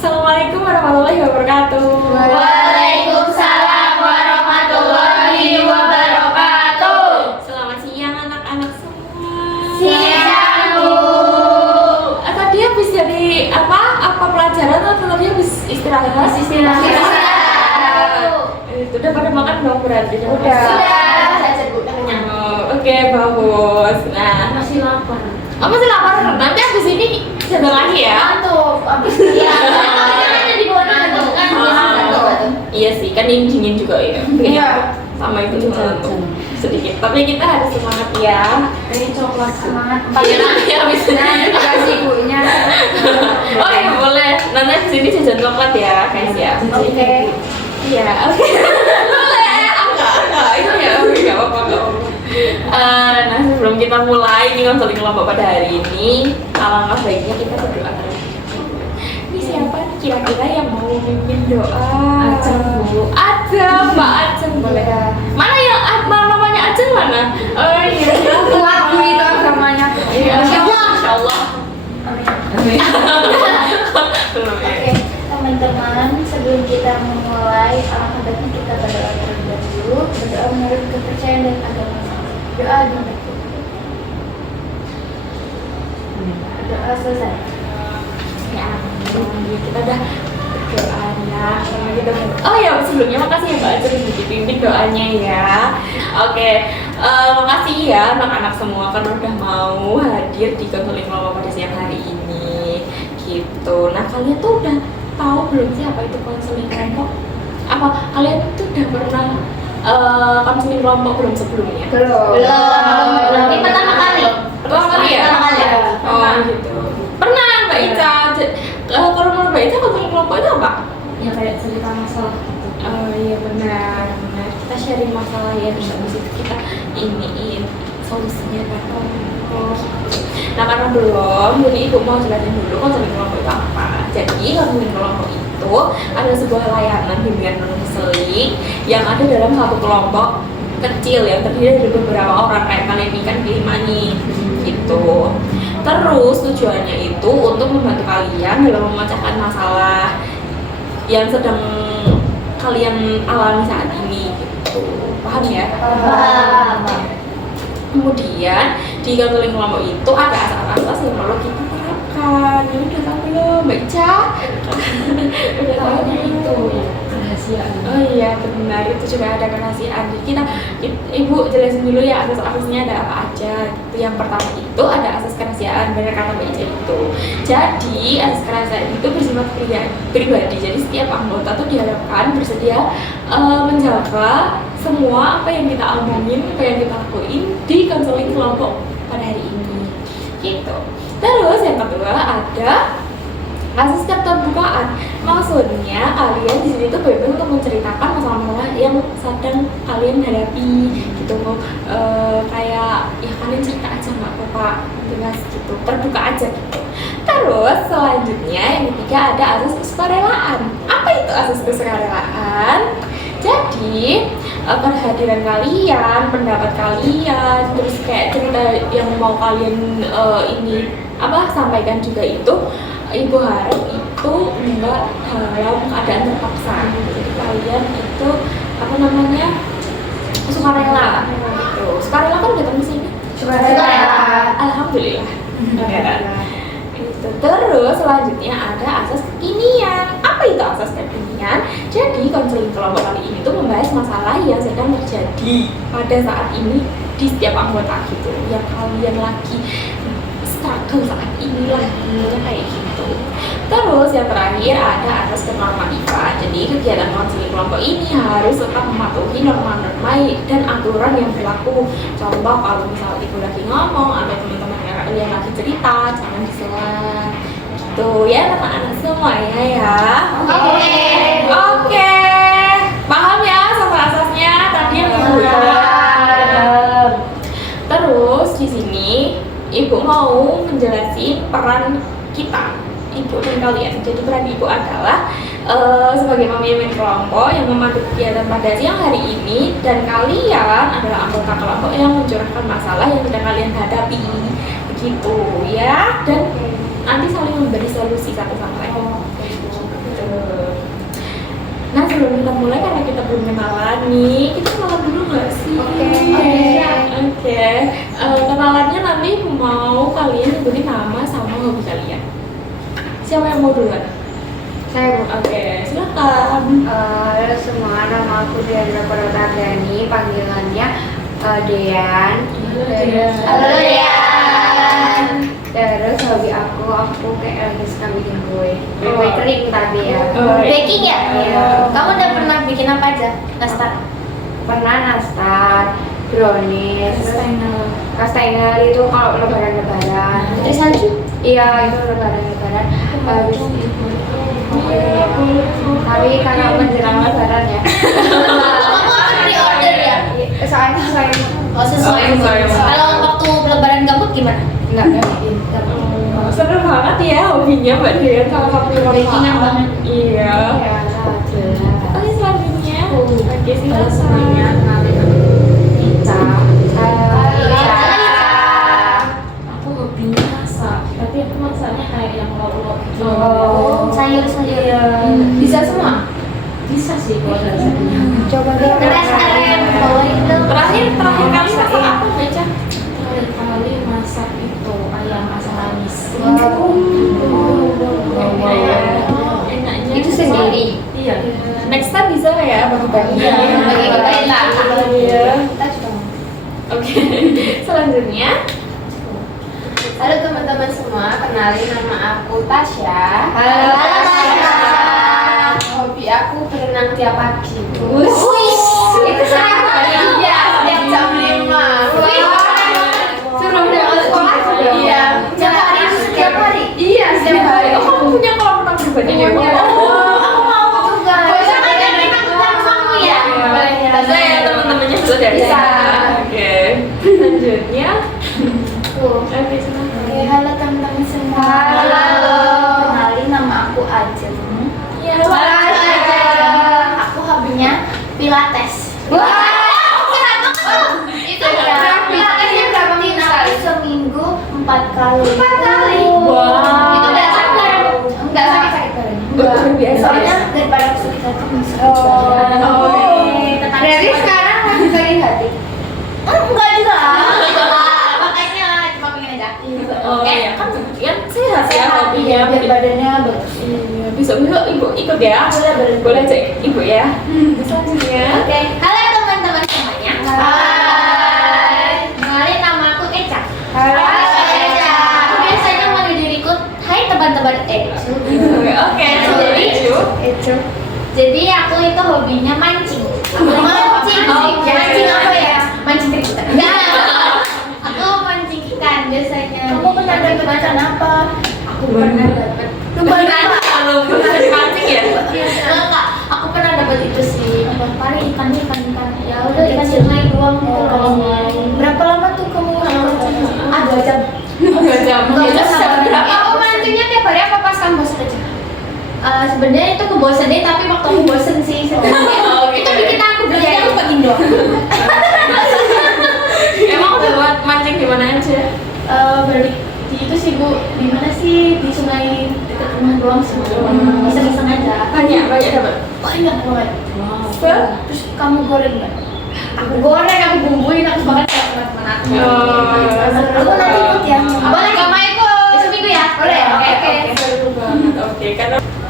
Assalamualaikum warahmatullahi wabarakatuh. Waalaikumsalam warahmatullahi wabarakatuh. Selamat siang anak-anak semua. Siang, Bu. Tadi habis dari apa pelajaran atau tadi habis istirahat? Istirahat. Itu udah pada makan belum berarti? Sudah. Oke, bagus. Nah, Masih lapar. masih lapar? Nanti habis ini jaga lagi ya. Ngantuk. Abis ada di bawah ngantuk kan. Iya sih, kan ini dingin juga ya. Iya. Sama itu cuma ngantuk sedikit. Tapi kita harus semangat ya. Ini coklat semangat. Iya, nanti habis ini Kasih ibunya. Oh iya boleh. Nanti habis ini jajan coklat ya, guys ya. Oke. Iya, oke. Boleh. Enggak. Itu ya, enggak apa-apa. Nah sebelum kita mulai ini konseling kelompok pada hari ini, alangkah baiknya kita berdoa. Ini siapa nih kira-kira yang mau memimpin doa? Ajeng, Bu. Ada, Mbak Ajeng boleh. Mana yang namanya Ajeng mana? Oh iya. Kuat Bu itu agamanya. Iya. Masya Allah. Oke, teman-teman, sebelum kita memulai, alangkah baiknya kita berdoa terlebih dahulu. Berdoa menurut kepercayaan dan agama. Doa dimulai. Doa selesai. Ya amin. Kita udah berdoa ya. Karena kita oh ya sebelumnya makasih ya Mbak Ajeng dipimpin doanya ya. Oke, makasih ya anak-anak semua karena udah mau hadir di konseling kelompok pada siang hari ini. Gitu. Nah kalian tuh udah tahu belum sih apa itu konseling kelompok? Apa kalian tuh udah pernah konseling kelompok belum sebelumnya? Belum. Ini pertama kali. Pertama kali ya? Pertama kali. Oh gitu. Pernah Mbak Ica. Kalau menurut Mbak Ica konseling kelompok itu apa? Ya kayak cerita masalah gitu. Oh iya benar. Kita sharing masalah ya terus habis itu kita iniin solusinya kan. Oh. Nah karena belum, jadi ibu mau jelasin dulu konseling kelompok itu apa. Jadi konseling kelompok itu adalah sebuah layanan bimbingan konseling yang ada dalam satu kelompok kecil yang terdiri dari beberapa orang kayak kalian ini kan kelima nih gitu. Terus tujuannya itu untuk membantu kalian dalam memecahkan masalah yang sedang kalian alami saat ini gitu. Paham ya? Paham. Kemudian di konseling kelompok itu ada asas-asas yang perlu kita terapkan. Ini udah tahu belum, Mbak Ica? Udah tahu itu. Kerahasiaan. Oh iya benar, itu juga ada kerahasiaan. Jadi ibu jelasin dulu ya asas-asasnya ada apa aja. Itu yang pertama itu ada asas kerahasiaan, benar kata Mbak Ica itu. Jadi asas kerahasiaan itu bersifat pribadi. Jadi setiap anggota tuh diharapkan bersedia menjaga semua apa yang kita omongin, apa yang kita lakuin di konseling kelompok pada hari ini. Gitu. Terus yang kedua ada asas keterbukaan. Maksudnya kalian di sini tuh bebas untuk menceritakan masalah-masalah yang sedang kalian hadapi gitu. Kayak ya kalian cerita aja nggak apa-apa, bebas gitu, terbuka aja gitu. Terus selanjutnya yang ketiga ada asas kesukarelaan. Apa itu asas kesukarelaan? Jadi kehadiran kalian, pendapat kalian, terus kayak cerita yang mau kalian sampaikan juga itu ibu harap itu enggak dalam keadaan terpaksa. Jadi kalian itu sukarela gitu. Sukarela kan datang di sini. Sukarela. Alhamdulillah. Itu. Terus selanjutnya ada asas kekinian. Apa itu asas kekinian? Jadi konseling kelompok kali ini tuh membahas masalah yang sedang terjadi pada saat ini di setiap anggota gitu. Yang kalian lagi struggle saat inilah kayak gitu. Terus yang terakhir ada asas kenormatifan. Jadi kegiatan konseling kelompok ini harus tetap mematuhi norma-norma dan aturan yang berlaku. Contoh kalau misal ibu lagi ngomong atau teman-teman yang lagi cerita jangan disela gitu ya anak-anak semuanya ya. Oke. Paham ya sama asasnya tadi yang ibu ya. Terus di sini ibu mau menjelasin peran kita, ibu dan kalian. Jadi peran ibu adalah sebagai pemimpin kelompok yang memandu kegiatan pada siang hari ini, dan kalian adalah anggota kelompok yang mencurahkan masalah yang sedang kalian hadapi, begitu ya. Dan nanti saling memberi solusi satu sama lain. Nah sebelum kita mulai, karena kita belum kenalan nih, kita kenalan dulu nggak sih? Oke. Kenalannya nanti mau kalian sebutin nama sama hobi kalian. Siapa yang mau duluan? Saya Oke, silakan. halo semua, nama aku Diandra Pratardani, panggilannya Dean. Halo Dean. Terus hobi aku kayak lagi suka bikin kue kering tadi ya. Baking ya? Iya. Kamu udah pernah bikin apa aja? Nastar? Pernah nastar, brownies, kastengel itu kalau lebaran-lebaran. Putri salju? Iya, itu lebaran-lebaran. Habis tapi karena menjelang lebaran ya. Kamu pre-order ya? Soalnya saya Oh sesuai. Kalau waktu lebaran gabut gimana? nggak bikin. Seru banget ya hobinya Mbak Dean kalau kamu Baking-an banget. Iya. Ya, salah jelas. Oke, selanjutnya. Oke, Halo semuanya, silakan. kenalin Ica. Aku hobinya masak, tapi aku masaknya kayak yang lauk-lauk gitu. Oh. Sayur-sayur. Bisa semua? Bisa sih kalau dari saya. Coba deh. Keren. Bawain dong. Terakhir kali masak apa Beca? Terakhir kali masak itu ayam asam manis. Enaknya Itu sendiri. Iya. Next time bisa ya bagi-bagi. Iya, bagi-bagi lah. Iya. Kita juga. Oke. Selanjutnya. Halo teman-teman semua, kenalin nama aku Tasya. Halo. Hobi aku berenang tiap pagi. Itu saya Iya, setiap jam 5. Suruh berangkat sekolah sudah. Iya. Setiap hari? Iya, setiap hari. Oh, kamu punya kolam renang pribadi ya? Punya. Aku mau juga. Boleh, Sama boleh, yang boleh. kita kamu ya? Boleh ya. Bisa ya teman-temannya sudah dari Bisa. sana. Oke. Selanjutnya. Tuh. Oke, silakan. Oke, halo teman-teman semua. Halo. Kenalin nama aku Ajeng. Iya. Aku hobinya Pilates. Itu pilatesnya berapa minggu sekali? Seminggu 4 kali. 4 kali. Wow. Itu udah sakit. Enggak sakit-sakit badan. Luar biasa. Soalnya daripada aku sakit hati bisa. Berarti sekarang masih sakit hati. Enggak juga. Makanya cuma pengen aja. Oh iya, kan sehat ya hobinya. biar badannya bagus. Iya, besok-besok ibu ikut ya. Boleh cek ibu ya. Selanjutnya. Oke, halo teman-teman semuanya. Hai. Kenalin nama aku Eca. Halo. Aku biasanya manggil diriku Hai teman-teman Ecu. Oke, Ecu. Jadi aku itu hobinya mancing. Mancing. Mancing apa ya? Mancing ikan. Enggak. Aku mancing ikan biasanya. Kamu pernah dapat ikan apa? Aku pernah dapat. Kalau mancing ya. Enggak. Aku pernah dapat itu sih. Paling ikannya ikan. Ya udah ikan sungai doang gitu loh. Berapa lama tuh kamu mancing? 2 jam. 2 jam. Enggak Itu usah. berapa? Aku mancingnya tiap hari apa pas kamu bosan aja? Sebenarnya itu ngebosenin tapi waktu aku bosen sih sebenarnya. Oh, gitu Itu ya. bikin aku belajar aku buat Indo. Emang udah buat mancing di mana aja? Balik di itu sih Bu, di mana sih? Di sungai dekat rumah doang sih. Iseng-iseng aja. Banyak dapat. Banyak banget. Se- Terus kamu goreng nggak? Aku goreng, aku bumbuin, aku makan sama teman-teman aku. Aku nanti ikut ya. Boleh gak mau ikut? Besok minggu ya? Boleh, oke. Seru banget.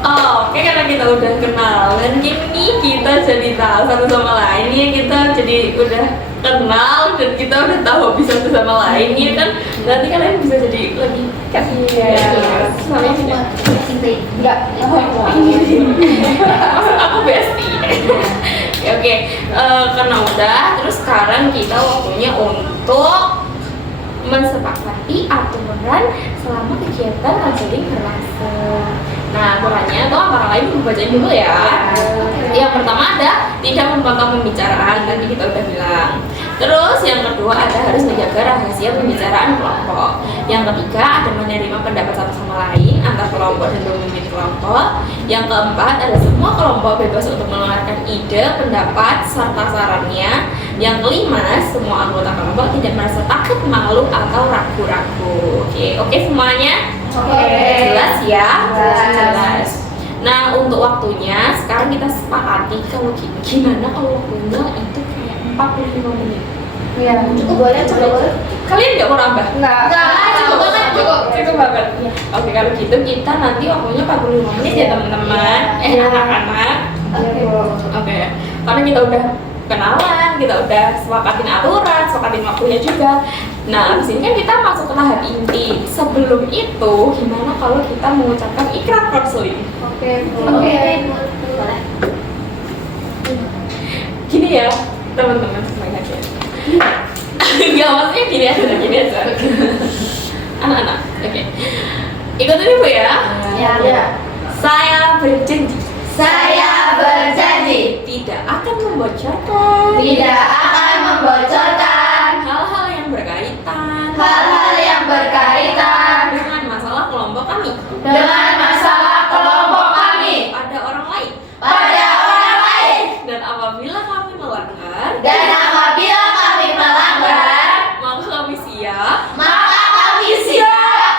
Oke, karena kita udah kenalan, kini kita jadi tahu satu sama lain ya, kita jadi udah kenal dan kita udah tahu hobi satu sama lain ya kan, nanti kalian bisa jadi lebih dekat. Soalnya tidak. Enggak. Maksud aku bestie. Oke, karena udah, terus sekarang kita waktunya untuk mensepakati aturan selama kegiatan konseling berlangsung. Nah, aturannya itu antara lain ibu bacain dulu ya. Yang pertama ada tidak memotong pembicaraan, tadi kita udah bilang. Terus yang kedua ada harus menjaga rahasia pembicaraan kelompok. Yang ketiga ada menerima pendapat satu sama lain antar kelompok dan pemimpin kelompok. Yang keempat ada semua kelompok bebas untuk mengeluarkan ide, pendapat, serta sarannya. Yang kelima semua anggota kelompok tidak merasa takut, malu atau ragu-ragu. Oke semuanya? Oke. Jelas ya? Jelas. Nah untuk waktunya sekarang kita sepakati kalau gimana kalau waktunya itu kayak 45 menit. Iya. Boleh, boleh. Kalian nggak mau nambah? Enggak. Cukup banget. Cukup banget. Oke kalau gitu kita nanti waktunya 45 menit ya teman-teman. Iya. Anak-anak. Oke. Oke. Karena kita udah kenalan, kita udah sepakatin aturan, sepakatin waktunya juga. Nah, abis ini kan kita masuk ke tahap inti. Sebelum itu, gimana kalau kita mengucapkan ikrar konseling? Oke. Boleh. Gini ya, teman-teman semuanya ya. Enggak, maksudnya gini aja. Anak-anak, oke. Ikutin ibu ya. Ya. Saya berjanji Saya berjanji tidak akan membocorkan tidak akan membocorkan hal-hal yang berkaitan hal-hal yang berkaitan dengan masalah kelompok kami dengan masalah kelompok kami pada orang lain, pada orang lain, dan apabila kami melanggar dan apabila kami melanggar, maka kami siap maka kami siap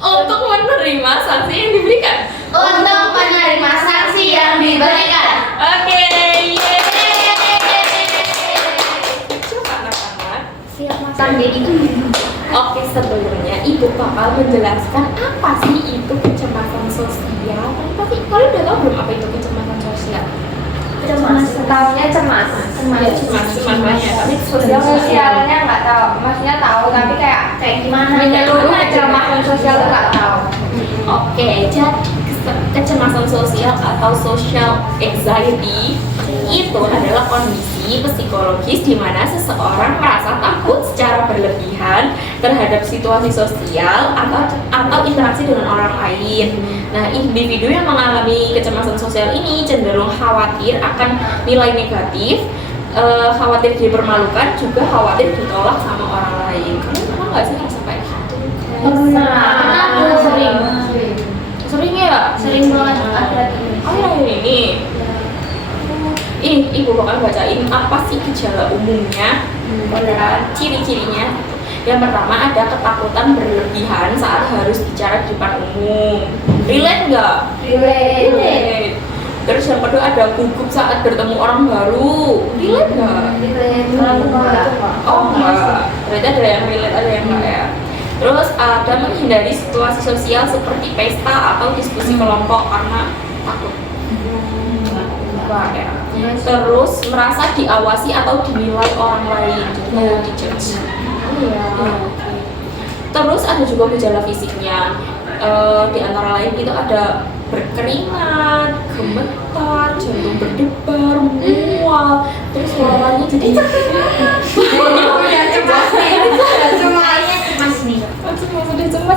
untuk menerima sanksi yang diberikan. untuk menerima sanksi yang diberikan. Oke, yeay. Coba anak-anak. Siap Mas. Sambil itu. Oke, sebelumnya ibu bakal menjelaskan apa sih itu kecemasan sosial. Tapi kalian udah tahu belum apa itu kecemasan sosial? Cemas. Tahunya cemas. Cemas-cemasnya. Tapi Sosialnya nggak tahu. Maksudnya tahu tapi kayak Gimana? menyeluruh kecemasan sosial tuh nggak tahu. Oke, jadi kecemasan sosial atau social anxiety itu adalah kondisi psikologis di mana seseorang merasa takut secara berlebihan terhadap situasi sosial atau interaksi dengan orang lain. Nah, individu yang mengalami kecemasan sosial ini cenderung khawatir akan nilai negatif, khawatir dipermalukan, juga khawatir ditolak sama orang lain. Kalian pernah nggak sih ngerasa kayak gitu? Aku sering. Sering ya? Sering banget ada Akhir-akhir ini ibu bakal bacain apa sih gejala umumnya, ciri-cirinya. Yang pertama ada ketakutan berlebihan saat harus bicara di depan umum. Relate nggak? Relate. Terus yang kedua ada gugup saat bertemu orang baru. Relate nggak? Oh enggak. Berarti ada yang relate, ada yang enggak ya. Terus ada menghindari situasi sosial seperti pesta atau diskusi kelompok karena takut. Ya. Terus merasa diawasi atau dinilai orang lain, jadi dijudge. Terus ada juga gejala fisiknya. Di antara lain itu ada berkeringat, gemetar, jantung berdebar, mual, terus suaranya jadi cemas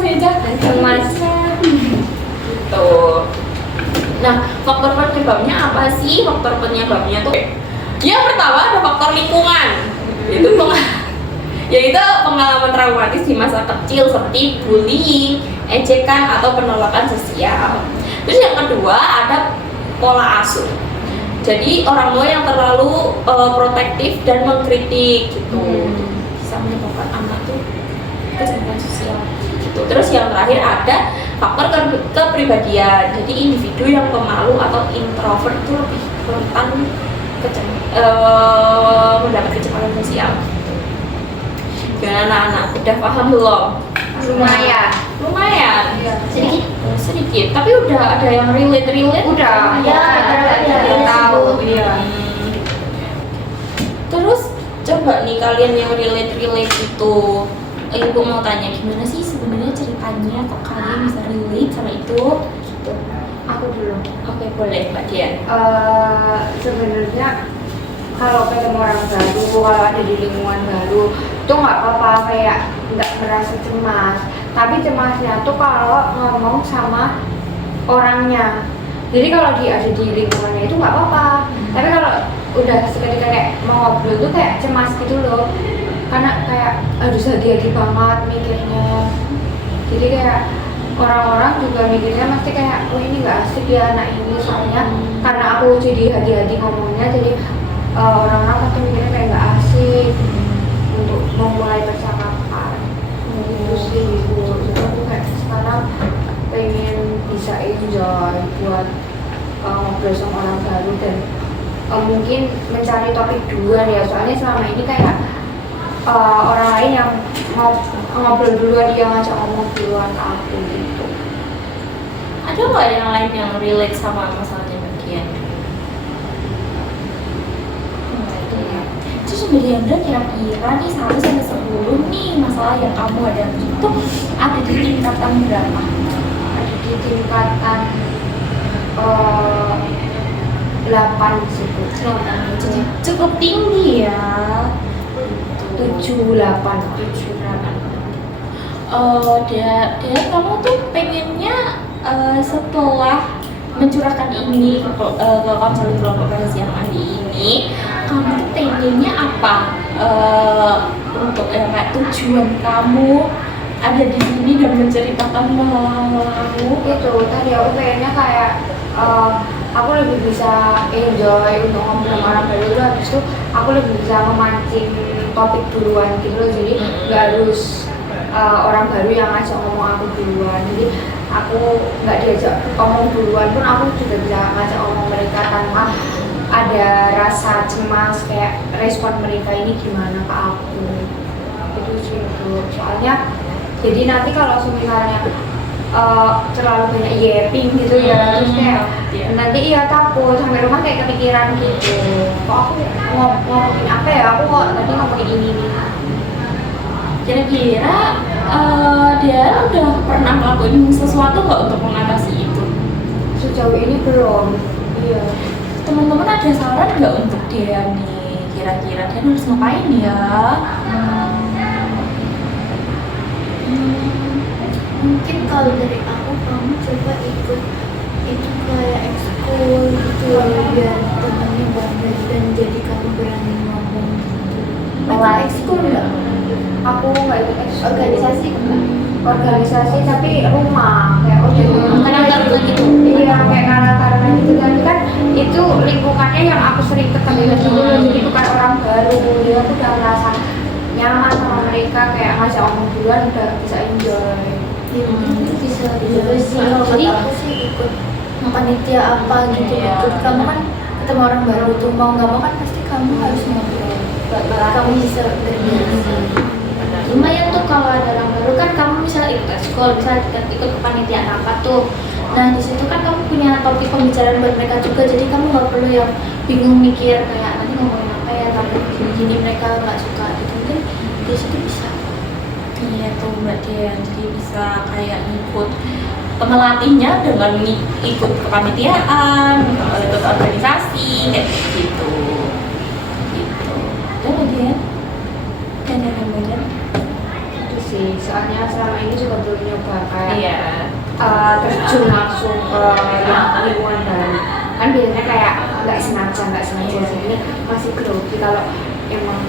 ya, cemas. Tuh. Nah, faktor penyebabnya apa sih? Faktor penyebabnya tuh yang pertama ada faktor lingkungan. Yaitu pengalaman traumatis di masa kecil seperti bullying, ejekan atau penolakan sosial. Terus yang kedua ada pola asuh. Jadi orang tua yang terlalu protektif dan mengkritik gitu bisa menyebabkan anak tuh kecemasan sosial. Gitu. Terus yang terakhir ada faktor kepribadian. Jadi individu yang pemalu atau introvert itu lebih rentan mendapat kecemasan sosial. Gimana anak-anak? Udah paham belum? Lumayan. Sedikit. Tapi udah ada yang relate. Udah. Ya, tahu. iya. Terus coba nih kalian yang relate itu, ibu mau tanya gimana sih sebenarnya ceritanya kok kalian bisa relate sama itu? Gitu. Aku dulu. Oke, boleh Mbak Dian. Sebenarnya kalau ketemu orang baru, kalau ada di lingkungan baru, itu nggak apa-apa, kayak nggak merasa cemas. Tapi cemasnya tuh kalau ngomong sama orangnya. Jadi kalau dia ada di lingkungannya itu nggak apa-apa. Tapi kalau udah seketika kayak mau ngobrol tuh kayak cemas gitu loh. Karena kayak aduh hati-hati banget mikirnya. Jadi kayak orang-orang juga mikirnya pasti kayak oh ini nggak asik ya anak ini, soalnya karena aku jadi hati-hati ngomongnya, jadi orang-orang pasti mikirnya kayak nggak asik untuk memulai percakapan. Itu sih gitu. Jadi aku kayak sekarang pengen bisain enjoy buat ngobrol sama orang baru dan mungkin mencari topik duluan ya, soalnya selama ini kayak orang lain yang mau ngobrol duluan, dia ngajak ngomong duluan ke aku gitu. Ada nggak yang lain yang relate sama masalahnya bagian? Itu sebenarnya kira-kira nih 1 sampai 10 nih masalah yang kamu hadapi itu ada di tingkatan berapa? Ada di tingkatan 8 sih. Jadi cukup tinggi ya. 7, 8. Dia kamu tuh pengennya setelah mencurahkan ini ke konseling kelompok rahasia mandi ini, kamu tuh pengennya apa? Untuk kayak tujuan kamu ada di sini dan menceritakan masalah kamu Itu tadi aku pengennya kayak aku lebih bisa enjoy untuk ngobrol sama orang baru, itu habis itu aku lebih bisa memancing topik duluan gitu loh, jadi nggak harus orang baru yang ngajak ngomong aku duluan, jadi aku nggak diajak ngomong duluan pun aku juga bisa ngajak ngomong mereka tanpa ada rasa cemas kayak respon mereka ini gimana ke aku. Itu sih itu, soalnya jadi nanti kalau misalnya terlalu banyak yapping gitu ya, terus kayak nanti takut sampai rumah kayak kepikiran gitu, kok aku ngomongin apa ya, aku kok tadi ngomongin ini nih. Kira-kira dia udah pernah ngelakuin sesuatu nggak untuk mengatasi itu? Sejauh ini belum. Iya. Teman-teman ada saran nggak untuk dia nih? Kira-kira dia harus ngapain ya? Mungkin kalau dari aku, kamu coba ikut itu kayak ekskul gitu biar temennya banyak dan jadi kamu berani ngomong gitu. Ikut ekskul nggak? Aku nggak ikut ekskul. Organisasi enggak? Organisasi tapi rumah kayak Karena gitu. Iya, kayak karena gitu, tapi kan itu lingkungannya yang aku sering ketemu dulu, jadi bukan orang baru, dia aku udah merasa nyaman sama mereka, kayak ngajak ngomong duluan udah bisa enjoy. Ya mungkin itu bisa juga sih. Kalau kata aku sih ikut panitia apa gitu. Iya. Kamu kan ketemu orang baru tuh, mau nggak mau kan pasti kamu harus ngobrol. Kamu bisa terbiasa. Lumayan tuh kalau ada orang baru kan, kamu misalnya ikut ekskul, misalnya ikut kepanitiaan apa tuh. Nah di situ kan kamu punya topik pembicaraan buat mereka juga, jadi kamu nggak perlu yang bingung mikir kayak nanti ngomongin apa ya, tapi gini mereka nggak suka gitu. Mungkin di situ bisa. Iya tuh Mbak Dian, jadi bisa kayak ngikut melatihnya dengan ikut kepanitiaan, ikut organisasi kayak gitu. Dan Mbak Dian, dan yang Mbak Itu sih, soalnya selama ini juga belum nyoba kayak iya. terjun langsung ke yang lingkungan baru. Kan biasanya kayak nggak sengaja sih, ini masih grogi kalau emang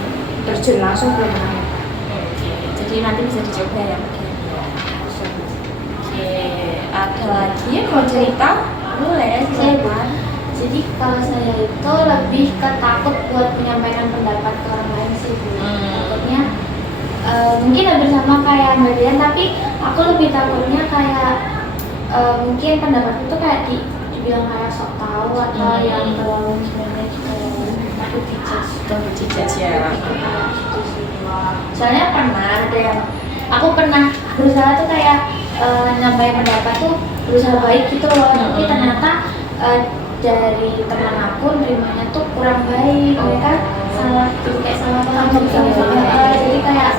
terjun langsung belum pernah. Jadi nanti bisa dicoba ya Mbak Dian. Oke, ada lagi yang mau cerita? Boleh, silakan. Jadi kalau saya itu lebih ke takut buat menyampaikan pendapat ke orang lain sih Bu. Takutnya mungkin hampir sama kayak Mbak Dian, tapi aku lebih takutnya kayak mungkin pendapatku tuh kayak dibilang kayak sok tahu atau yang terlalu sebenarnya kayak takut dijudge ya. Soalnya pernah ada yang aku pernah berusaha tuh kayak nyampaikan pendapat tuh berusaha baik gitu loh, tapi ternyata dari teman aku nerimanya tuh kurang baik, mereka salah, jadi kayak salah paham gitu, jadi kayak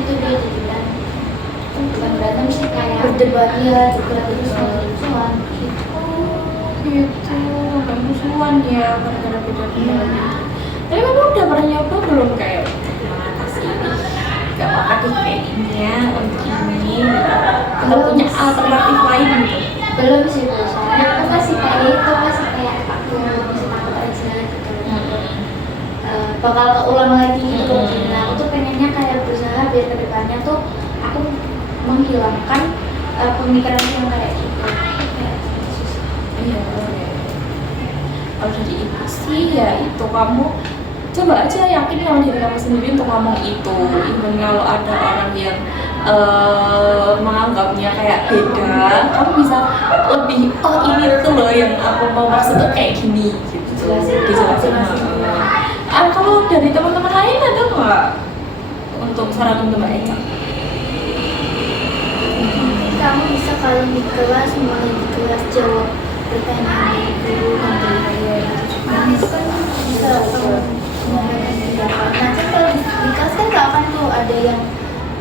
itu dia jadikan bukan berantem sih, kayak berdebat ya, berdebat terus musuhan gitu. Gitu, nggak musuhan ya gara-gara beda-beda. Tapi kamu udah pernah nyoba belum kayak mengatasi ini? Gak apa-apa deh kayak ini ya, untuk ini atau punya alternatif lain gitu? Belum sih Bu, soalnya aku masih kayak itu, masih kayak aku masih takut aja gitu. Bakal ulang lagi gitu. Nah aku tuh pengennya kayak berusaha biar kedepannya tuh aku menghilangkan pemikiran yang kayak gitu. Iya. Kalau dari ibu sih ya itu, kamu coba aja yakin sama diri kamu sendiri untuk ngomong itu. Even kalau ada orang yang menganggapnya kayak beda, kamu bisa lebih oh ini tuh loh yang aku mau maksud tuh kayak gini gitu. Dijelasin. Kalau dari teman-teman lain ada nggak untuk saran untuk Mbak Eca? Kamu bisa kalau di kelas mulai di kelas jawab pertanyaan guru nanti itu kan bisa menyampaikan pendapat. Nanti kalau di kelas kan nggak akan tuh ada yang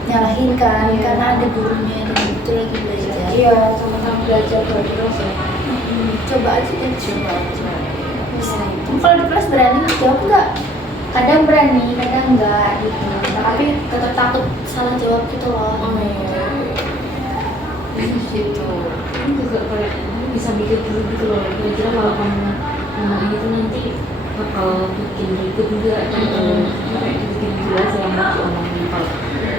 nyalahin kan karena ada gurunya dan itu lagi belajar. Iya, sama-sama belajar terus ya. Coba aja kan bisa. Kalau di kelas berani jawab nggak? Kadang berani, kadang enggak gitu. Tapi tetap takut salah jawab gitu loh. Gitu. Ini juga kayak bisa bikin dulu gitu loh. Kira-kira kalau kamu ngomong itu nanti bakal bikin ribut juga kan? Kayak bikin jelas yang mau ngomongin.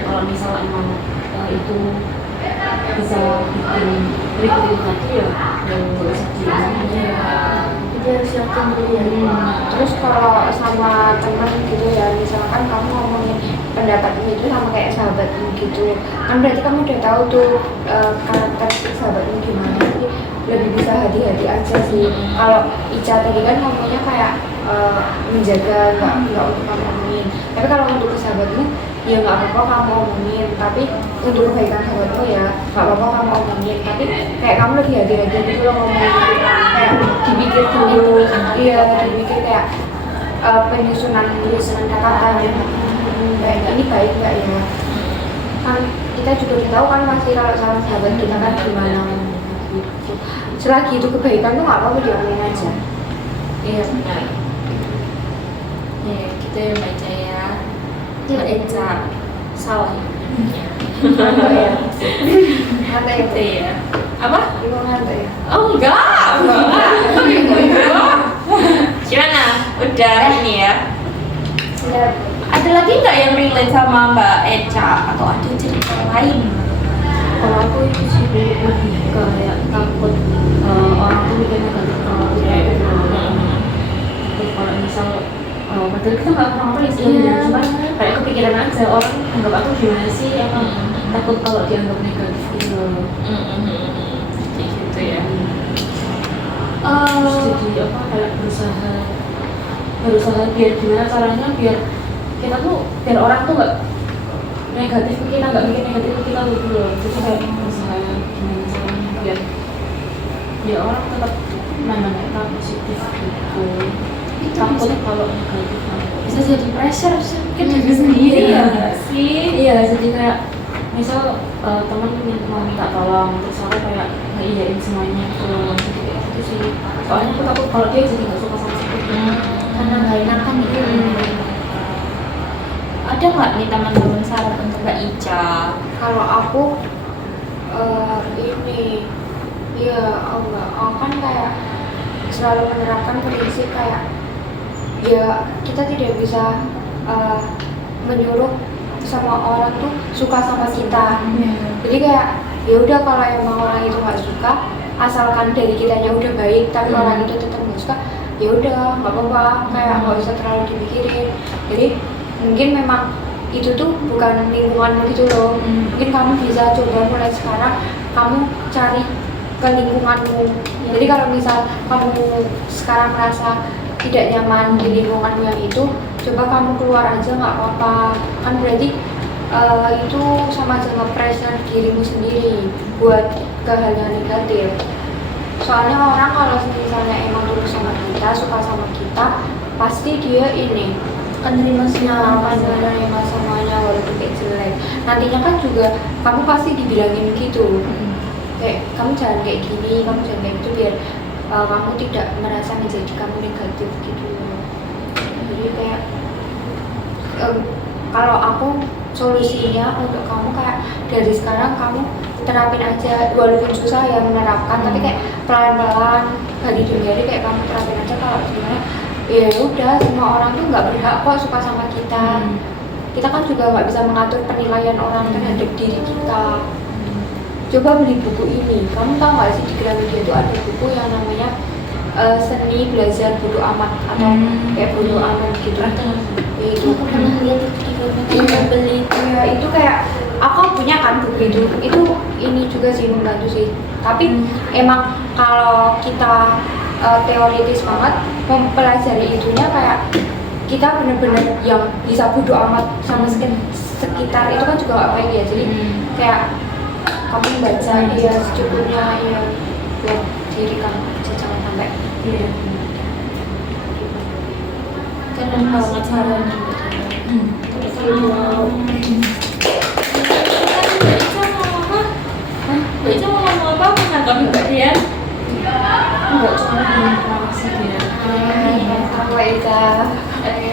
Kalau misal emang itu bisa bikin ribut tadi ya yang nggak usah diomongin. Jadi harus yakin dulu ya. Terus kalau sama teman gitu ya, misalkan kamu ngomongin pendapatmu itu sama kayak sahabatmu gitu, kan berarti kamu udah tahu tuh karakteristik sahabatmu gimana. Jadi lebih bisa hati-hati aja sih. Kalau Ica tadi kan ngomongnya kayak menjaga, nggak untuk kamu omongin. Tapi kalau untuk sahabatmu ya nggak apa-apa kamu omongin, tapi untuk kebaikan sahabatmu ya nggak apa-apa kamu omongin. Tapi kayak kamu lebih hati-hati gitu loh ngomongin, kayak dipikir dulu, iya dipikir kayak penyusunan kata-katanya kayak ini baik nggak ya. Kan kita juga udah tahu kan pasti kalau sama sahabat kita kan gimana gitu. Selagi itu kebaikan tuh nggak apa-apa diomongin aja. Iya benar. Ya gitu ya Mbak Eca ya. Mbak Eca salah ya. Ngantuk ya? Ngantuk Gitu ya. Apa? Ibu ngantuk ya? Oh enggak. Gimana? Udah ini ya. Sudah. Ada lagi nggak yang relate sama Mbak Eca atau ada cerita lain? Kalau aku itu sih lebih kayak takut orang tuh mikir negatif kalau aku kayak gitu. Kalau misal padahal kita nggak pernah-pernah istilahnya, cuma kayak kepikiran aja orang anggap aku gimana sih, emang takut kalau dianggap negatif gitu. Kayak gitu ya. Terus jadi apa kayak berusaha biar gimana caranya biar kita tuh biar orang tuh nggak negatif ke kita, nggak mikir negatif ke kita gitu loh. Jadi kayak berusaha gimana caranya biar ya orang tetap memang kita positif gitu. Takut kalau negatif Bisa jadi pressure sih mungkin diri sendiri ya sih. Iya, jadi kayak misal teman mau minta tolong terus aku kayak ngeiyain semuanya jadi kayak gitu sih. Soalnya aku takut kalau dia jadi nggak suka sama aku Karena nggak enakan gitu. Ada nggak nih teman-teman saran untuk Mbak Ica? Kalau aku ini ya aku kan kayak selalu menerapkan prinsip kayak ya kita tidak bisa menyuruh sama orang tuh suka sama kita. Jadi kayak ya udah kalau emang orang itu nggak suka, asalkan dari kitanya udah baik tapi orang itu tetap nggak suka, ya udah nggak apa-apa, kayak nggak usah terlalu dipikirin. Jadi mungkin memang itu tuh bukan lingkunganmu gitu loh. Mungkin kamu bisa coba mulai sekarang kamu cari ke lingkunganmu. Jadi kalau misal kamu sekarang merasa tidak nyaman di lingkunganmu yang itu, coba kamu keluar aja nggak apa-apa. Kan berarti itu sama aja nge-pressure dirimu sendiri buat ke hal yang negatif. Soalnya orang kalau misalnya emang tulus sama kita, suka sama kita, pasti dia ini Kan terima semua menerima semuanya walaupun kayak jelek. Nantinya kan juga kamu pasti dibilangin gitu, kayak kamu jangan kayak gini, kamu jangan kayak gitu, biar kamu tidak merasa menjadi kamu negatif gitu. Jadi kayak kalau aku solusinya untuk kamu kayak dari sekarang kamu terapin aja, walaupun susah ya menerapkan, tapi kayak pelan-pelan hari demi hari kayak kamu terapin aja. Kalau sebenarnya ya udah semua orang tuh nggak berhak kok suka sama kita. Kita kan juga nggak bisa mengatur penilaian orang terhadap diri kita. Coba beli buku ini, kamu tahu nggak sih di Gramedia itu ada buku yang namanya Seni Belajar Bodo Amat atau kayak Bodo Amat gitu. Ya itu Aku pernah lihat itu di Gramedia, beli. ya itu kayak aku punya kan buku itu ini juga sih, membantu sih. Tapi emang kalau kita teoritis banget mempelajari itunya, kayak kita bener-bener yang bisa bodo amat sama sekitar itu kan juga gak baik ya. Jadi kayak kamu baca ya secukupnya ya buat diri kamu aja, jangan sampai Keren banget sarannya. Mbak Ica mau ngomong apa? Menanggapi Mbak Dian? Enggak, cuma terima kasih dia. sama Eza.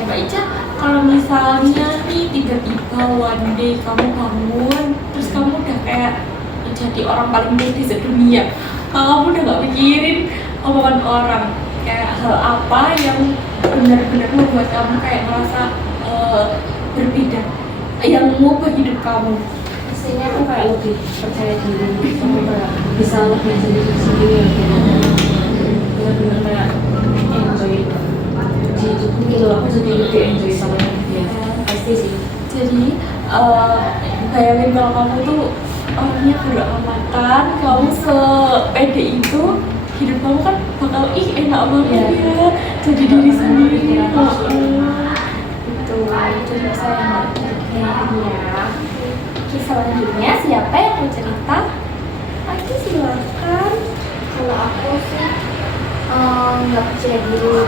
Mbak Ica, kalau misalnya nih tiba-tiba one day kamu bangun, terus kamu udah kayak jadi orang paling penting sedunia, kamu udah gak mikirin omongan orang, kayak hal apa yang benar-benar membuat kamu kayak merasa berbeda, yang mengubah hidup kamu? Pastinya aku kayak lebih percaya diri, aku kayak bisa lebih jadi diri sendiri benar-benar kayak enjoy di hidupku gitu. Aku jadi lebih enjoy sama dia, pasti sih. Jadi bayangin kalau kamu tuh orangnya beramatan, kamu sepede itu, hidup kamu kan bakal enak banget ya, jadi diri sendiri. Itu jadi saya ya. Kisah selanjutnya siapa yang mau cerita? Aku silakan. Kalau aku sih nggak percaya diri,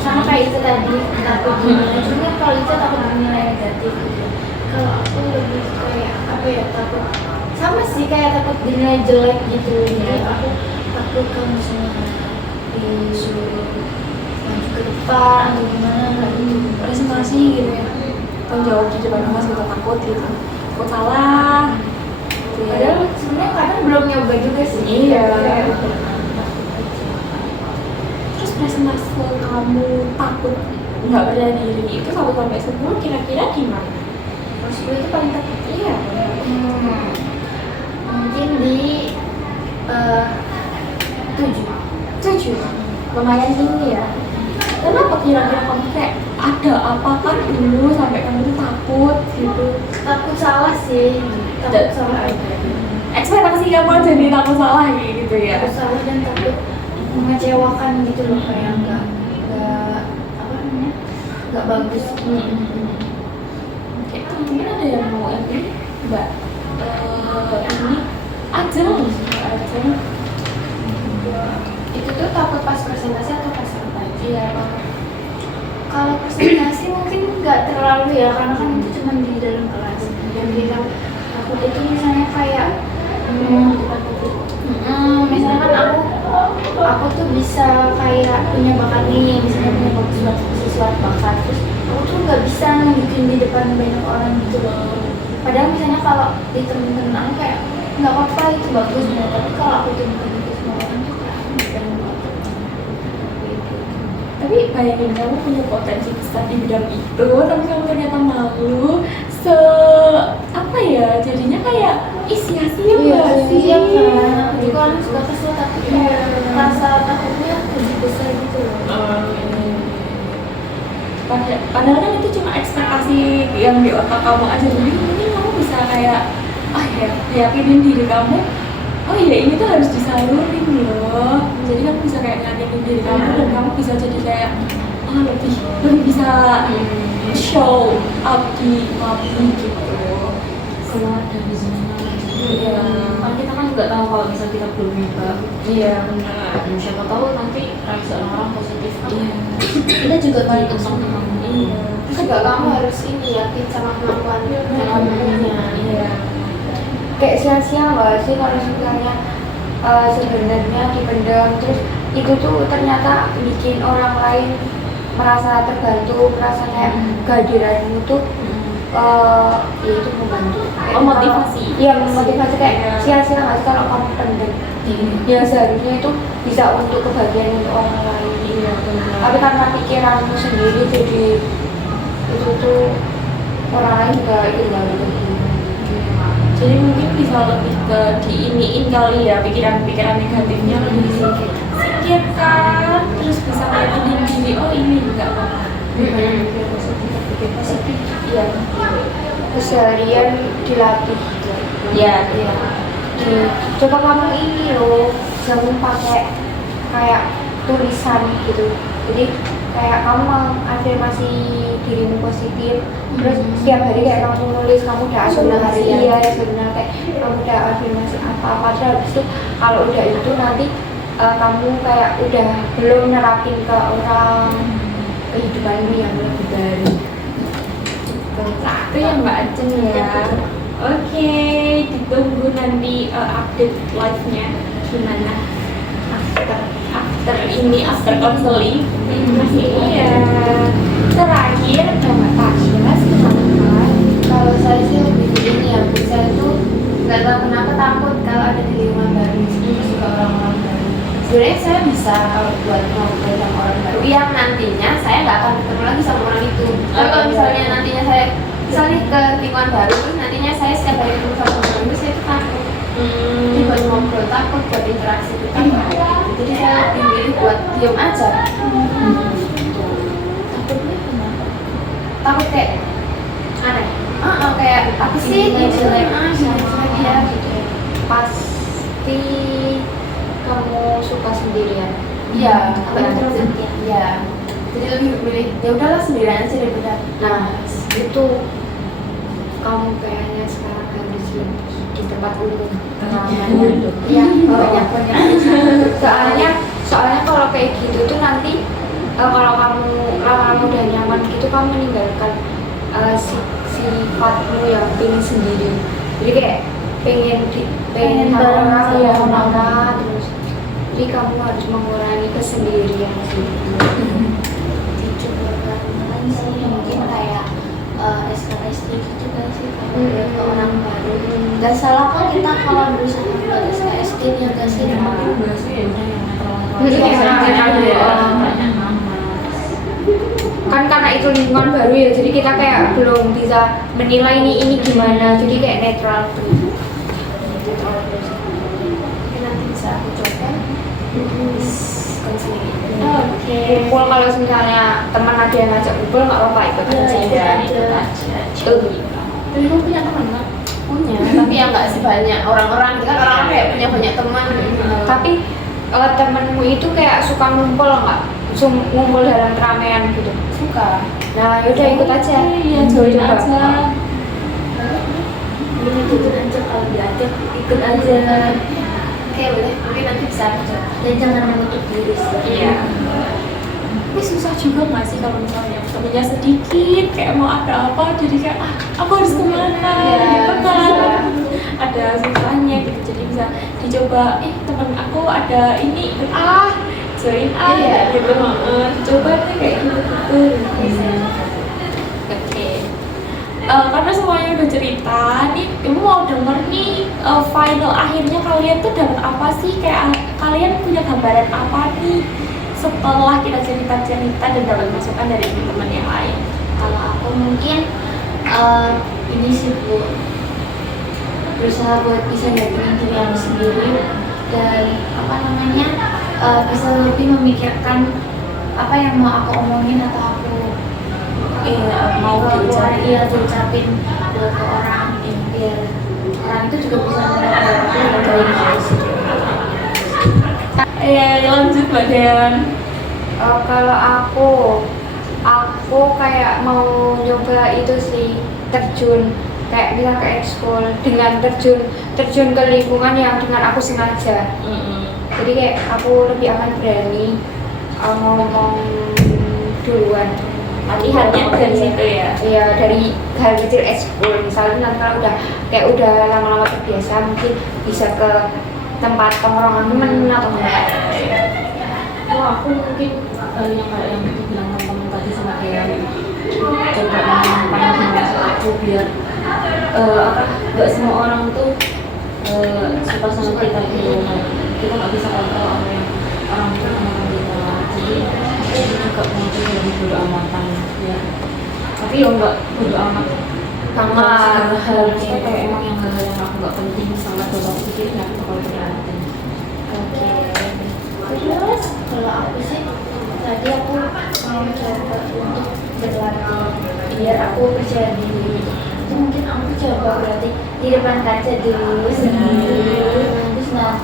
sama kayak itu tadi, takut dinilai. Cuma kalau itu takut dinilai negatif gitu. Kalau aku lebih kayak apa ya, takut sama sih kayak takut dinilai jelek gitu. Jadi aku takut kalau misalnya disuruh maju ke depan atau gimana gitu, Presentasi gitu ya, tanggung jawab di depan kelas, kita takut gitu, takut salah gitu ya. padahal sebenarnya kadang belum nyoba juga sih. Iya. Terus presentasi kamu takut nggak percaya diri itu 1 sampai 10 kira-kira gimana? Terus gue itu paling takut Iya. mungkin di 7. 7, lumayan tinggi ya. Kenapa kira-kira kamu kayak ada apakah dulu sampai kamu tuh takut gitu? Takut salah sih, takut salah aja. Ekspektasi kamu jadi takut salah gitu ya? Takut salah dan takut mengecewakan gitu loh, kayak nggak apa namanya, nggak bagus. Oke, mungkin ada yang mau ini Mbak ini aja Itu tuh takut pas presentasi atau pas apa? iya. Kalau presentasi mungkin nggak terlalu ya, karena kan itu cuma di dalam kelas. Yang kita takut itu misalnya kayak misalnya kan aku tuh bisa kayak punya bakat nih, misalnya punya suatu bakat, terus aku tuh nggak bisa nunjukin di depan banyak orang gitu loh. Padahal misalnya kalau di temen-temen aku kayak nggak apa-apa itu bagus, tapi kalau aku tunjukin itu semua orang tuh kayak nggak apa-apa. Tapi bayangin kamu punya potensi besar di bidang itu, tapi kamu ternyata malu, apa ya, jadinya kayak sia-sia nggak sih? Iya kan, juga kan suka kesel tapi kayak rasa takutnya lebih besar gitu loh. Padahal kan itu cuma ekspektasi yang di otak kamu aja, jadi mungkin kamu bisa kayak yakinin diri kamu, oh iya ini tuh harus disalurin loh. Jadi kamu bisa kayak yakinin diri kamu dan kamu bisa jadi kayak lebih bisa show up di publik gitu. Keluar dari zona nyaman. Iya. Kan kita kan nggak tahu kalau misal kita belum nyoba. Iya benar. Siapa tahu nanti reaksi orang positif. Iya. Kita juga banyak sama kamu. Iya. Juga kamu harus ini yakin sama kemampuan kamunya. Iya. Kayak sia-sia nggak sih kalau misalnya sebenarnya dipendam, terus itu tuh ternyata bikin orang lain merasa terbantu, merasa kayak kehadiranmu tuh ya itu membantu. Motivasi. Iya, memotivasi, kayak sia-sia nggak sih kalau kamu pendam. Ya seharusnya itu bisa untuk kebahagiaan untuk orang lain. Iya benar. Tapi karena pikiranmu sendiri, jadi itu tuh orang lain juga itu nggak gitu. Jadi mungkin bisa lebih ke diiniin kali ya, pikiran-pikiran negatifnya lebih disingkirkan, terus bisa ngeliatin diri, oh ini juga apa-apa. Pikir positif. Iya. Keseharian dilatih. Iya. Iya. coba kamu ini loh, jangan pakai kayak tulisan gitu. Jadi kayak kamu afirmasi dirimu positif, terus setiap hari kayak kamu nulis kamu udah afirmasi sebenarnya kayak kamu udah afirmasi apa terus itu kalau udah itu nanti kamu kayak udah belum nerapin ke orang kehidupanmu yang lebih baik. Itu yang Mbak Aceng ya. Oke, ditunggu nanti update live-nya gimana after ini, after counseling. Masih iya. Terakhir Mbak Tasya, silakan. Kalau saya sih lebih ini ya, saya tuh nggak tahu kenapa takut kalau ada di lingkungan baru, terus juga orang-orang baru. Sebenarnya saya bisa kalau buat ngobrol sama orang baru yang nantinya saya nggak akan ketemu lagi sama orang itu. Tapi kalau misalnya nantinya saya misalnya ke lingkungan baru, terus nantinya saya setiap hari ketemu sama orang baru, saya tuh takut. Jadi buat ngobrol takut, buat interaksi itu takut. Jadi saya lebih milih buat diam aja. Takutnya kenapa? Takut kayak aneh. Kayak apa sih gitu sama dia gitu. Pasti kamu suka sendirian. Iya, iya. Jadi lebih milih ya udahlah sendirian aja daripada. Nah itu kamu kayaknya sekarang harus di tempat umum. Iya, banyak. Soalnya kalau kayak gitu tuh nanti kalau kamu lama-lama udah nyaman gitu kamu meninggalkan sifatmu yang pengen sendiri. Jadi kayak pengen orang terus. Jadi kamu harus mengurangi kesendirian sih. Mungkin kayak SKSD gitu kan sih kalau ke orang baru. Gak salah kan kita kalau berusaha buat SKSD ya gak sih? Kan karena itu lingkungan baru ya, jadi kita kayak belum bisa menilai ini gimana, jadi kayak netral tuh. Mungkin nanti bisa aku coba. Kumpul kalau misalnya teman ada yang ngajak kumpul nggak apa-apa ikut aja. Tapi kamu punya teman nggak? Punya, tapi yang nggak sebanyak orang-orang. Kita kan orang kayak punya banyak teman. Tapi temenmu itu kayak suka ngumpul nggak? Ngumpul dalam keramaian gitu? Suka. Nah yaudah ikut aja. Iya, join aja. Ini ikut aja kalau diajak ikut aja. Oke boleh, mungkin nanti bisa aku coba. Dan jangan menutup diri sih. Iya. Tapi susah juga nggak sih kalau misalnya temennya sedikit, kayak mau ada apa, jadi kayak aku harus kemana, gitu kan. Ada susahnya gitu, jadi bisa dicoba. Temen aku ada ini, join gitu, dicoba deh kayak gitu. Oke. Karena semuanya udah cerita, nih ibu mau denger nih final akhirnya kalian tuh dapat apa sih? Kayak kalian punya gambaran apa nih setelah kita cerita-cerita dan dapat masukan dari teman-teman yang lain? Kalau aku mungkin ini sih Bu, berusaha buat bisa jadiin diri aku sendiri dan bisa lebih memikirkan apa yang mau aku omongin atau aku Mau diucapin buat ke orang biar orang itu juga bisa melihat aku yang dari Lanjut Mbak Dean. Kalau aku kayak mau nyoba itu sih, terjun kayak misal ke ekskul dengan terjun ke lingkungan yang dengan aku sengaja. Jadi kayak aku lebih akan berani ngomong duluan. Latihannya dari situ ya? Iya, dari hal kecil ekskul. Misalnya nanti kalau udah lama-lama terbiasa mungkin bisa ke tempat tongkrongan temen atau Aku mungkin yang dibilang teman-teman tadi sama kayak coba menyampaikan aku biar nggak semua orang tuh suka sama kita gitu. Kita nggak bisa kontrol apa yang orang itu sama kita. Jadi aku juga mungkin lebih bodo amatan ya. Tapi ya nggak bodo amat. Hal kayak emang yang hal yang aku nggak penting sama coba pikirin aku bakal berhenti. Terus kalau aku sih tadi aku mau coba untuk berlatih biar aku percaya diri. Itu mungkin aku coba berarti di depan kaca dulu sendiri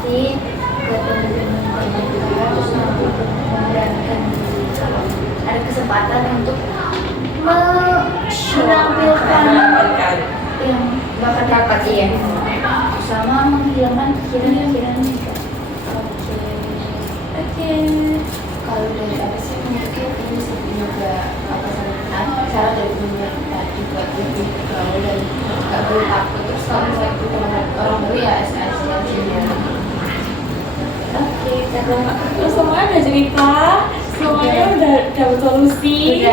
kasih buat teman-teman juga, terus nanti memberikan kalau ada kesempatan untuk menampilkan yang bakat bakat ya, sama menghilangkan pikiran-pikiran juga. Oke. Kalau dari apa sih mungkin ini juga apa cara dari dunia kita juga lebih gaul dan nggak perlu takut. Terus kalau misalnya kita orang baru ya SKS aja. Oke, Terus semuanya udah cerita, semuanya udah dapat solusi,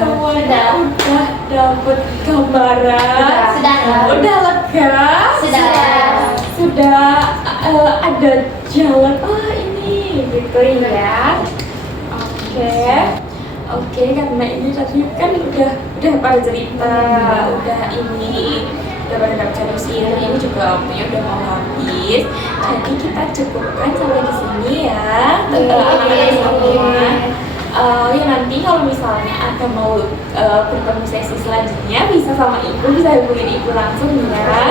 semuanya udah dapat gambaran, udah lega, sudah ada jalan. Oh ini gitu ya. Oke, karena ini tadi kan udah pada cerita, udah pada dapat solusi, ini juga waktunya udah mau habis. Jadi kita cukupkan sampai di sini ya, anak-anak semua. Ya nanti kalau misalnya ada mau bertemu sesi selanjutnya bisa sama ibu, bisa hubungin ibu langsung ya.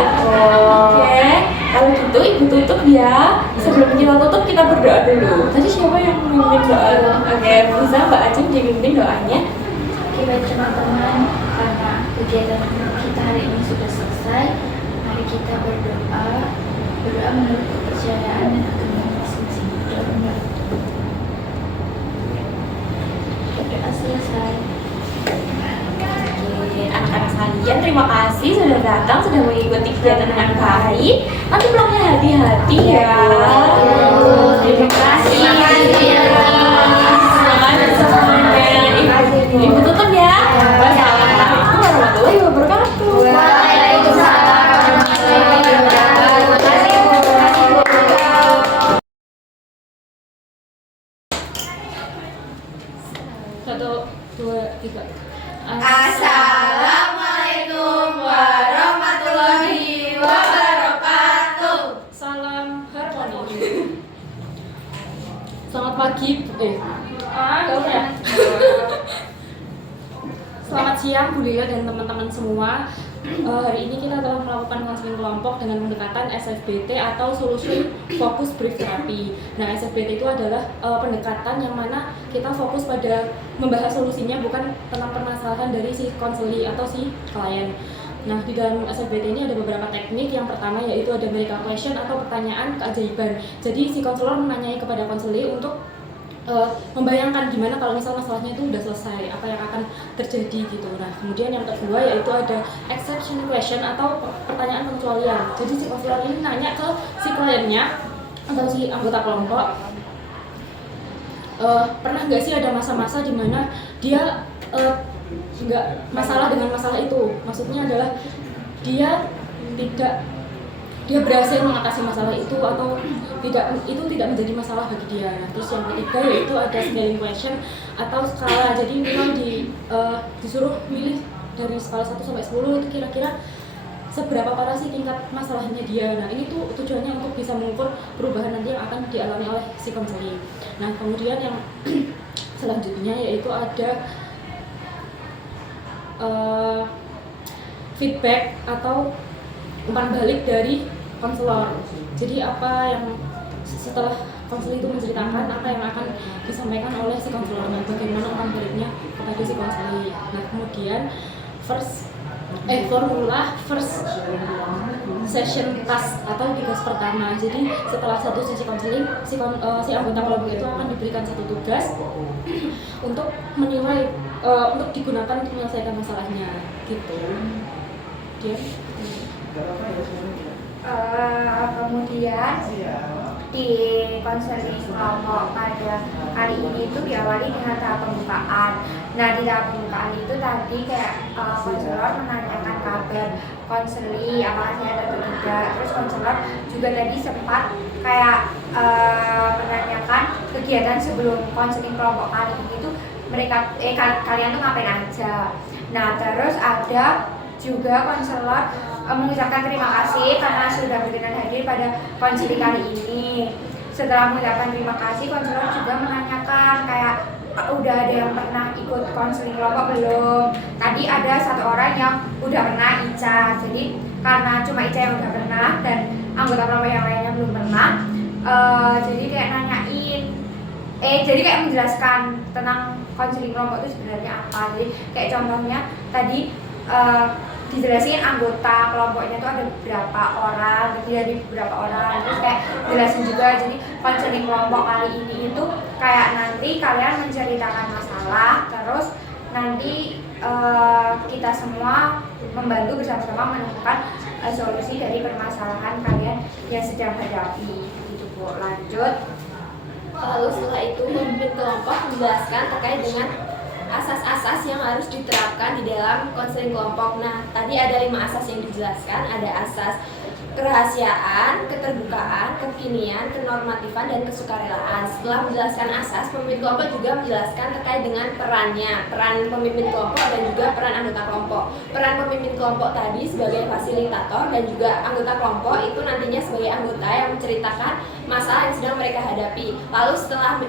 Oke, kalau gitu ibu tutup ya. Sebelum kita tutup kita berdoa dulu. Tadi siapa yang memimpin doa? Oke, bisa Mbak Ajeng dipimpin doanya. Oke, baik teman-teman, karena kegiatan kita hari ini sudah selesai, mari kita berdoa menurut kepercayaan dan agama masing-masing. Berdoa selesai. Oke, anak-anak sekalian terima kasih sudah datang, sudah mengikuti kegiatan dengan baik. Nanti pulangnya hati-hati ya. Terima kasih. Ibu tutup ya. Wassalamualaikum warahmatullahi wabarakatuh. Waalaikumsalam warahmatullahi wabarakatuh. Satu, dua, tiga. Assalamualaikum warahmatullahi wabarakatuh. Salam harmoni. Selamat pagi. Selamat siang Bu Lila dan teman-teman semua. Hari ini kita telah melakukan konseling kelompok dengan pendekatan SFBT atau Solution Focus Brief Therapy. Nah, SFBT itu adalah pendekatan yang mana kita fokus pada membahas solusinya, bukan tentang permasalahan dari si konseli atau si klien. Nah, di dalam SFBT ini ada beberapa teknik. Yang pertama yaitu ada miracle question atau pertanyaan keajaiban. Jadi si konselor menanyai kepada konseli untuk membayangkan gimana kalau misal masalahnya itu udah selesai, apa yang akan terjadi gitu. Nah, kemudian yang kedua yaitu ada exception question atau pertanyaan pengecualian. Jadi si konselor ini nanya ke si kliennya atau si anggota kelompok, pernah nggak sih ada masa-masa dimana dia nggak masalah dengan masalah itu. Maksudnya adalah dia berhasil mengatasi masalah itu atau tidak menjadi masalah bagi dia. Nah, terus yang ketiga yaitu ada scaling question atau skala. Jadi memang disuruh milih dari skala 1 sampai 10 itu kira-kira seberapa parah sih tingkat masalahnya dia. Nah, ini tuh tujuannya untuk bisa mengukur perubahan nanti yang akan dialami oleh si konseling. Nah, kemudian yang selanjutnya yaitu ada feedback atau umpan balik dari konselor. Jadi apa yang setelah konselor itu menceritakan apa yang akan disampaikan oleh si konselornya, bagaimana umpan baliknya kepada si konselor. Nah, kemudian formula first session task atau tugas pertama. Jadi setelah satu sesi konseling, si anggota kelompok itu akan diberikan satu tugas untuk menilai, untuk digunakan untuk menyelesaikan masalahnya gitu. Dia kemudian di konseling kelompok pada kali ini itu diawali dengan tahap pembukaan. Nah, di tahap pembukaan itu tadi kayak konselor menanyakan kabar konseli apakah sehat atau tidak. Terus konselor juga tadi sempat kayak menanyakan kegiatan sebelum konseling kelompok kali ini tuh mereka kalian tuh ngapain aja. Nah, terus ada juga konselor mengucapkan terima kasih karena sudah berkenan hadir pada konseling kali ini. Setelah mengucapkan terima kasih, konselor juga menanyakan kayak udah ada yang pernah ikut konseling kelompok belum? Tadi ada satu orang yang udah pernah, Ica. Jadi karena cuma Ica yang udah pernah dan anggota kelompok yang lainnya belum pernah, jadi kayak nanyain jadi kayak menjelaskan tentang konseling kelompok itu sebenarnya apa. Jadi kayak contohnya tadi dijelasin anggota kelompoknya itu ada berapa orang, terdiri dari beberapa orang, terus kayak jelasin juga jadi konseling kelompok kali ini itu kayak nanti kalian menceritakan masalah, terus nanti kita semua membantu bersama-sama menemukan solusi dari permasalahan kalian yang sedang hadapi gitu Bu. Lanjut. Lalu setelah itu pemimpin kelompok menjelaskan terkait dengan asas-asas yang harus diterapkan di dalam konseling kelompok. Nah, tadi ada 5 asas yang dijelaskan. Ada asas kerahasiaan, keterbukaan, kekinian, kenormatifan, dan kesukarelaan. Setelah menjelaskan asas, pemimpin kelompok juga menjelaskan terkait dengan perannya, peran pemimpin kelompok dan juga peran anggota kelompok. Peran pemimpin kelompok tadi sebagai fasilitator dan juga anggota kelompok itu nantinya sebagai anggota yang menceritakan masalah yang sedang mereka hadapi. Lalu setelah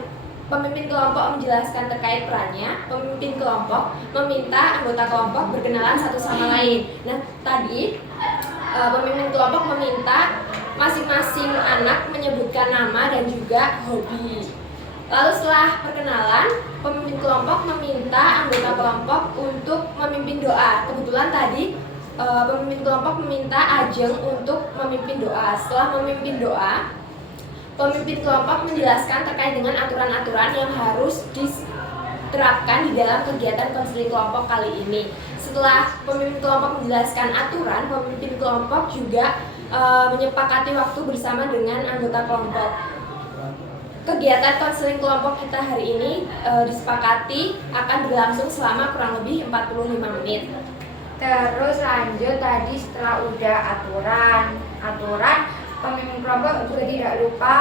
pemimpin kelompok menjelaskan terkait perannya, pemimpin kelompok meminta anggota kelompok berkenalan satu sama lain. Nah, tadi pemimpin kelompok meminta masing-masing anak menyebutkan nama dan juga hobi. Lalu setelah perkenalan, pemimpin kelompok meminta anggota kelompok untuk memimpin doa. Kebetulan tadi pemimpin kelompok meminta Ajeng untuk memimpin doa. Setelah memimpin doa, pemimpin kelompok menjelaskan terkait dengan aturan-aturan yang harus diterapkan di dalam kegiatan konseling kelompok kali ini. Setelah pemimpin kelompok menjelaskan aturan, pemimpin kelompok juga menyepakati waktu bersama dengan anggota kelompok. Kegiatan konseling kelompok kita hari ini disepakati akan berlangsung selama kurang lebih 45 menit. Terus lanjut tadi setelah udah aturan pemimpin kelompok juga tidak lupa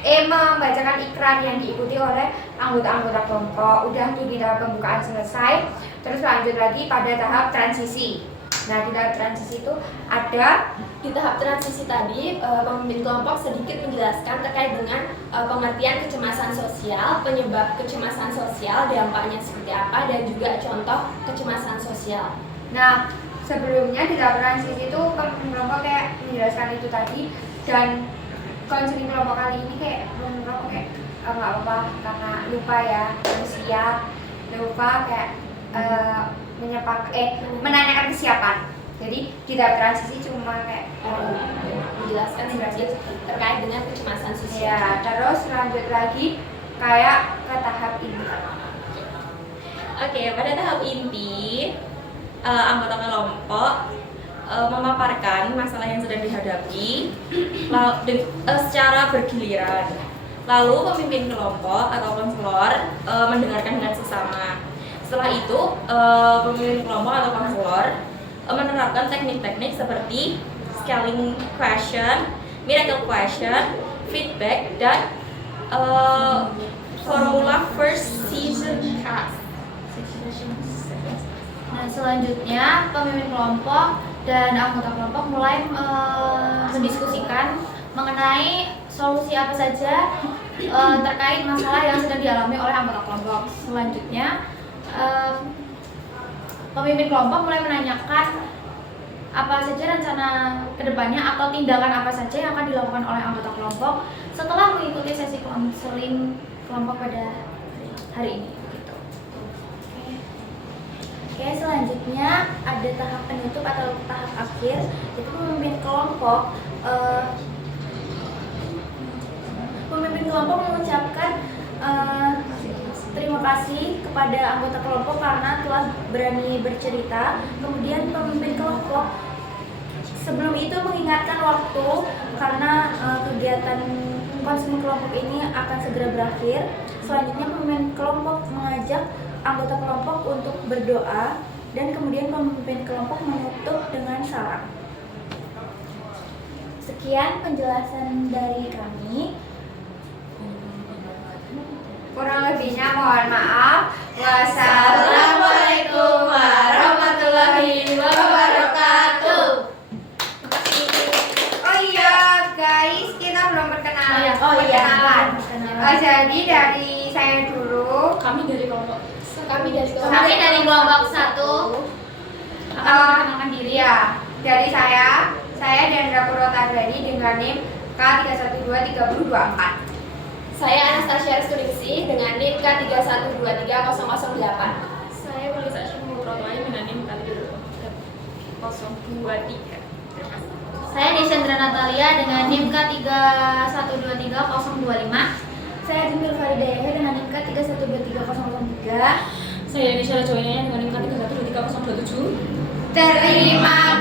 membacakan ikrar yang diikuti oleh anggota-anggota kelompok. Udah tuh di tahap pembukaan selesai. Terus lanjut lagi pada tahap transisi. Nah, di tahap transisi itu ada Di tahap transisi tadi, pemimpin kelompok sedikit menjelaskan terkait dengan pengertian kecemasan sosial, penyebab kecemasan sosial, dampaknya seperti apa, dan juga contoh kecemasan sosial. Nah, sebelumnya di tahap transisi itu pemimpin kelompok kayak menjelaskan itu tadi, dan konseling kelompok kali ini kayak pemimpin kelompok kayak nggak apa-apa karena lupa ya, manusia lupa kayak menanyakan kesiapan. Jadi di tahap transisi cuma kayak Menjelaskan sedikit terkait dengan kecemasan sosial. ya, terus lanjut lagi kayak ke tahap ini. Oke, pada tahap inti anggota kelompok memaparkan masalah yang sedang dihadapi secara bergiliran. Lalu pemimpin kelompok atau konselor mendengarkan dengan sesama. Setelah itu pemimpin kelompok atau konselor menerapkan teknik-teknik seperti scaling question, miracle question, feedback, dan formula first season task. Nah, selanjutnya pemimpin kelompok dan anggota kelompok mulai mendiskusikan mengenai solusi apa saja terkait masalah yang sedang dialami oleh anggota kelompok. Selanjutnya pemimpin kelompok mulai menanyakan apa saja rencana kedepannya atau tindakan apa saja yang akan dilakukan oleh anggota kelompok setelah mengikuti sesi konseling kelompok pada hari ini. Oke, selanjutnya ada tahap penutup atau tahap akhir, itu pemimpin kelompok mengucapkan terima kasih kepada anggota kelompok karena telah berani bercerita. Kemudian pemimpin kelompok sebelum itu mengingatkan waktu karena kegiatan konseling kelompok ini akan segera berakhir. Selanjutnya pemimpin kelompok mengajak anggota kelompok untuk berdoa dan kemudian pemimpin kelompok menutup dengan salam. Sekian penjelasan dari kami. Kurang lebihnya mohon maaf. Wassalamualaikum warahmatullahi wabarakatuh. Oh iya guys, kita belum perkenalan. Perkenalan. Jadi dari saya dulu. Kami dari kelompok. Kami dari kelompok 1 akan memperkenalkan diri. Ya, dari saya Dendra Purwotadani dengan NIM K3123024. Saya Anastasia Restuningsih dengan NIM K3123008. Saya Willy Sakshin Mutromai dengan NIM K32023. Saya Desandra Natalia dengan NIM K3123025. Saya Jumil Faridayah dengan NIM K3123003. Saya Indonesia Joinnya dengan NIM K3123027. Terima